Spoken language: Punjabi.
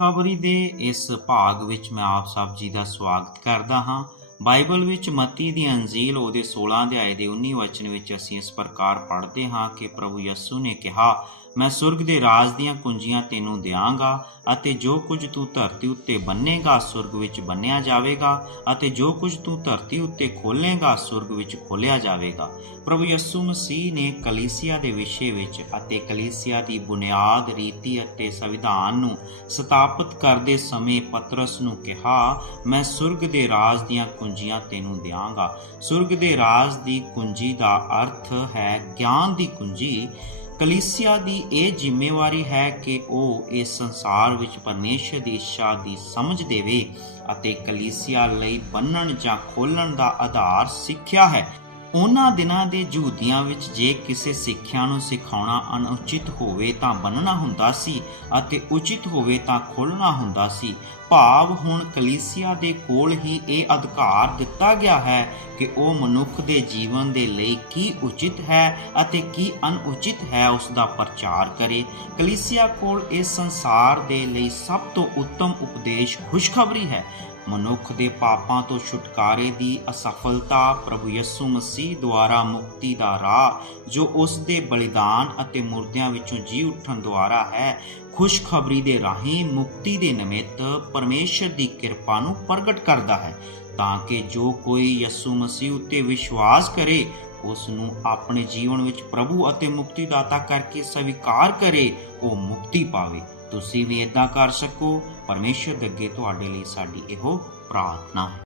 ਖਬਰੀ ਦੇ ਇਸ ਭਾਗ ਵਿੱਚ ਮੈਂ ਆਪ ਸਭ ਜੀ ਦਾ ਸਵਾਗਤ ਕਰਦਾ ਹਾਂ। ਬਾਈਬਲ ਵਿੱਚ ਮਤੀ ਦੀ ਅੰਜੀਲ ਉਹਦੇ 16 ਅਧਿਆਏ ਦੇ 19 ਵਚਨ ਵਿੱਚ ਅਸੀਂ ਇਸ ਪ੍ਰਕਾਰ ਪੜ੍ਹਦੇ ਹਾਂ ਕਿ ਪ੍ਰਭੂ ਯਿਸੂ ਨੇ ਕਿਹਾ ਮੈਂ ਸੁਰਗ ਦੇ ਰਾਜ ਦੀਆਂ ਕੁੰਜੀਆਂ ਤੈਨੂੰ ਦਿਆਂਗਾ ਅਤੇ ਜੋ ਕੁਝ ਤੂੰ ਧਰਤੀ ਉੱਤੇ ਬੰਨੇਗਾ, ਸੁਰਗ ਵਿੱਚ ਬੰਨਿਆ ਜਾਵੇਗਾ ਅਤੇ ਜੋ ਕੁਝ ਤੂੰ ਧਰਤੀ ਉੱਤੇ ਖੋਲੇਗਾ ਸੁਰਗ ਵਿੱਚ ਖੋਲਿਆ ਜਾਵੇਗਾ। ਪ੍ਰਭੂ ਯਿਸੂ ਮਸੀਹ ਨੇ ਕਲੀਸਿਆ ਦੇ ਵਿਸ਼ੇ ਵਿੱਚ ਅਤੇ ਕਲੀਸਿਆ ਦੀ ਬੁਨਿਆਦ, ਰੀਤੀ ਅਤੇ ਸੰਵਿਧਾਨ ਨੂੰ ਸਥਾਪਿਤ ਕਰਦੇ ਸਮੇਂ ਪਤਰਸ ਨੂੰ ਕਿਹਾ, ਮੈਂ ਸੁਰਗ ਦੇ ਰਾਜ ਦੀਆਂ ਕੁੰਜੀਆਂ ਤੈਨੂੰ ਦਿਆਂਗਾ। ਸੁਰਗ ਦੇ ਰਾਜ ਦੀ ਕੁੰਜੀ ਦਾ ਅਰਥ ਹੈ, ਗਿਆਨ ਦੀ ਕੁੰਜੀ। ਕਲੀਸਿਆ ਦੀ ਇਹ ਜ਼ਿੰਮੇਵਾਰੀ ਹੈ ਕਿ ਉਹ ਇਸ ਸੰਸਾਰ ਵਿੱਚ ਪਰਮੇਸ਼ਰ ਦੀ ਇੱਛਾ ਦੀ ਸਮਝ ਦੇਵੇ ਅਤੇ ਕਲੀਸਿਆ ਲਈ ਬੰਨਣ ਜਾਂ ਖੋਲਣ ਦਾ ਆਧਾਰ ਸਿੱਖਿਆ ਹੈ। ਉਹਨਾਂ ਦਿਨਾਂ ਦੇ ਯਹੂਦੀਆਂ ਵਿੱਚ ਜੇ ਕਿਸੇ ਸਿੱਖਿਆ ਨੂੰ ਸਿਖਾਉਣਾ ਅਨੁਚਿਤ ਹੋਵੇ ਤਾਂ ਬੰਨਣਾ ਹੁੰਦਾ ਸੀ ਅਤੇ ਉਚਿਤ ਹੋਵੇ ਤਾਂ ਖੋਲਣਾ ਹੁੰਦਾ ਸੀ। ਭਾਵ ਹੁਣ ਕਲੀਸਿਆ ਦੇ ਕੋਲ ਹੀ ਇਹ ਅਧਿਕਾਰ ਦਿੱਤਾ ਗਿਆ ਹੈ ਕਿ ਉਹ ਮਨੁੱਖ ਦੇ ਜੀਵਨ ਦੇ ਲਈ ਕੀ ਉਚਿਤ ਹੈ ਅਤੇ ਕੀ ਅਨੁਚਿਤ ਹੈ ਉਸ ਦਾ ਪ੍ਰਚਾਰ ਕਰੇ। ਕਲੀਸਿਆ ਕੋਲ ਇਸ ਸੰਸਾਰ ਦੇ ਲਈ ਸਭ ਤੋਂ ਉੱਤਮ ਉਪਦੇਸ਼ ਖੁਸ਼ਖਬਰੀ ਹੈ। ਮਨੁੱਖ ਦੇ ਪਾਪਾਂ ਤੋਂ ਛੁਟਕਾਰੇ ਦੀ ਅਸਫਲਤਾ ਪ੍ਰਭੂ ਯਿਸੂ ਮਸੀਹ ਦੁਆਰਾ ਮੁਕਤੀ ਦਾ ਰਾਹ, ਜੋ ਉਸ ਦੇ ਬਲੀਦਾਨ ਅਤੇ ਮੁਰਦਿਆਂ ਵਿੱਚੋਂ ਜੀ ਉੱਠਣ ਦੁਆਰਾ ਹੈ, ਖੁਸ਼ਖਬਰੀ ਦੇ ਰਾਹੀਂ ਮੁਕਤੀ ਦੇ ਨਿਮਿਤ ਪਰਮੇਸ਼ਰ ਦੀ ਕਿਰਪਾ ਨੂੰ ਪ੍ਰਗਟ ਕਰਦਾ ਹੈ, ਤਾਂ ਕਿ ਜੋ ਕੋਈ ਯਿਸੂ ਮਸੀਹ ਉੱਤੇ ਵਿਸ਼ਵਾਸ ਕਰੇ, ਉਸ ਨੂੰ ਆਪਣੇ ਜੀਵਨ ਵਿੱਚ ਪ੍ਰਭੂ ਅਤੇ ਮੁਕਤੀਦਾਤਾ ਕਰਕੇ ਸਵੀਕਾਰ ਕਰੇ, ਉਹ ਮੁਕਤੀ ਪਾਵੇ। ਤੁਸੀਂ ਵੀ ਇਦਾਂ ਕਰ ਸਕੋ। ਪਰਮੇਸ਼ਰ ਦੇ ਅੱਗੇ ਤੁਹਾਡੇ ਲਈ ਸਾਡੀ ਇਹੋ ਪ੍ਰਾਰਥਨਾ ਹੈ।